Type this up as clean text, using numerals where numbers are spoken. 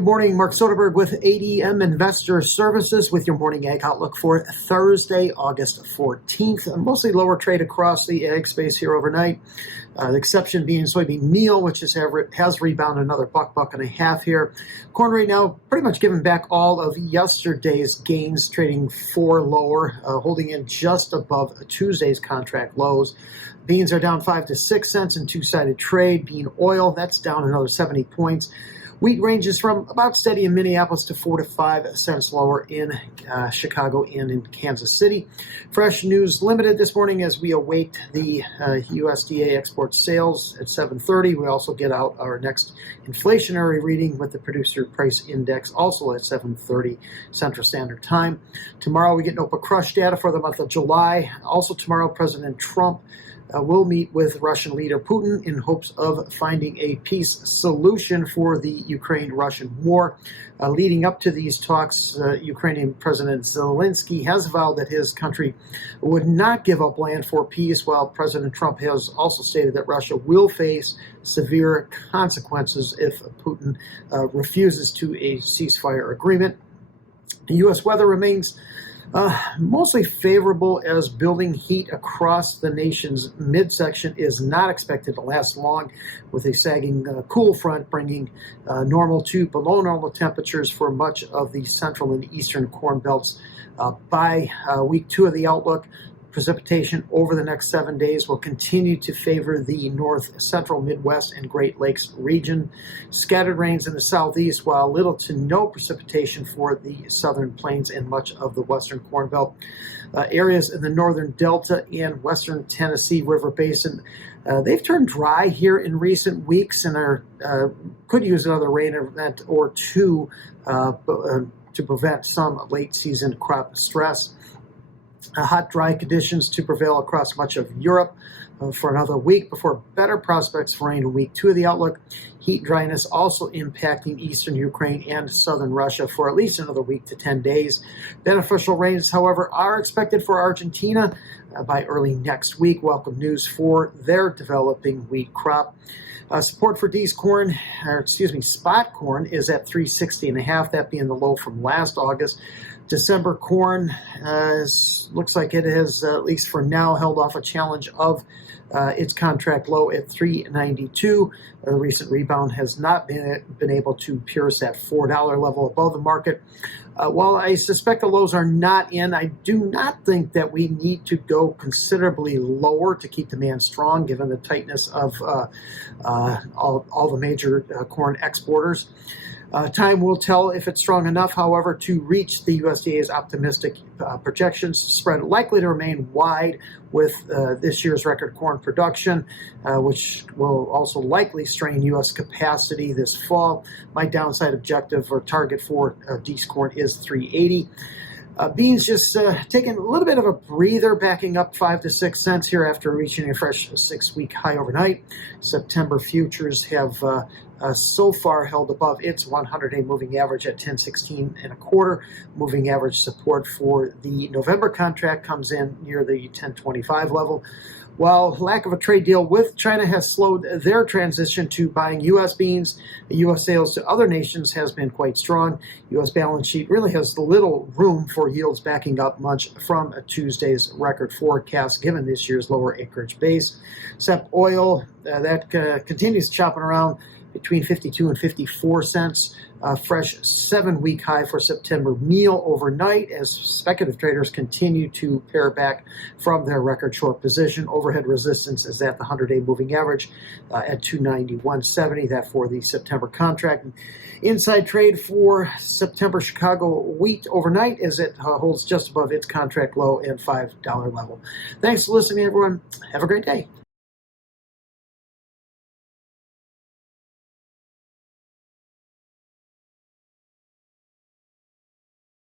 Good morning, Mark Soderberg with ADM Investor Services with your morning ag outlook for Thursday, August 14th. Mostly lower trade across the ag space here overnight. The exception being soybean meal, which has rebounded another buck and a half here. Corn right now pretty much giving back all of yesterday's gains, trading 4 lower, holding in just above Tuesday's contract lows. Beans are down 5 to 6 cents in two-sided trade. Bean oil, that's down another 70 points. Wheat ranges from about steady in Minneapolis to 4 to 5 cents lower in Chicago and in Kansas City. Fresh news limited this morning as we await the USDA export sales at 7:30. We also get out our next inflationary reading with the producer price index also at 7:30 Central Standard Time. Tomorrow we get NOPA crush data for the month of July. Also tomorrow, President Trump will meet with Russian leader Putin in hopes of finding a peace solution for the Ukraine-Russian war. Leading up to these talks, Ukrainian President Zelensky has vowed that his country would not give up land for peace, while President Trump has also stated that Russia will face severe consequences if Putin refuses to a ceasefire agreement. The U.S. weather remains mostly favorable as building heat across the nation's midsection is not expected to last long, with a sagging cool front bringing normal to below normal temperatures for much of the central and eastern corn belts. By week 2 of the outlook, precipitation over the next 7 days will continue to favor the north, central, Midwest, and Great Lakes region. Scattered rains in the southeast, while little to no precipitation for the southern plains and much of the western Corn Belt. Areas in the northern Delta and western Tennessee River Basin, they've turned dry here in recent weeks and could use another rain event or two to prevent some late season crop stress. Hot, dry conditions to prevail across much of Europe for another week before better prospects for rain in week 2 of the outlook. Heat dryness also impacting eastern Ukraine and southern Russia for at least another week to 10 days. Beneficial rains, however, are expected for Argentina by early next week. Welcome news for their developing wheat crop. Support for spot corn is at 360.5, that being the low from last August. December corn looks like it has, at least for now, held off a challenge of its contract low at 392. The recent rebound has not been able to pierce that $4 level above the market. While I suspect the lows are not in, I do not think that we need to go considerably lower to keep demand strong, given the tightness of all the major corn exporters. Time will tell if it's strong enough, however, to reach the USDA's optimistic projections. Spread likely to remain wide with this year's record corn production, which will also likely strain U.S. capacity this fall. My downside objective or target for Dees corn is 380. Beans just taking a little bit of a breather, backing up 5 to 6 cents here after reaching a fresh 6-week high overnight. September futures have so far held above its 100-day moving average at 10.16 Moving average support for the November contract comes in near the 10.25 level. While lack of a trade deal with China has slowed their transition to buying U.S. beans, U.S. sales to other nations has been quite strong. U.S. balance sheet really has little room for yields backing up much from Tuesday's record forecast, given this year's lower acreage base. SEP oil, that continues chopping around between 52 and 54 cents. Fresh 7-week high for September meal overnight as speculative traders continue to pare back from their record short position. Overhead resistance is at the 100-day moving average at 291.70, that for the September contract. Inside trade for September Chicago wheat overnight as it holds just above its contract low and $5 level. Thanks for listening, everyone. Have a great day.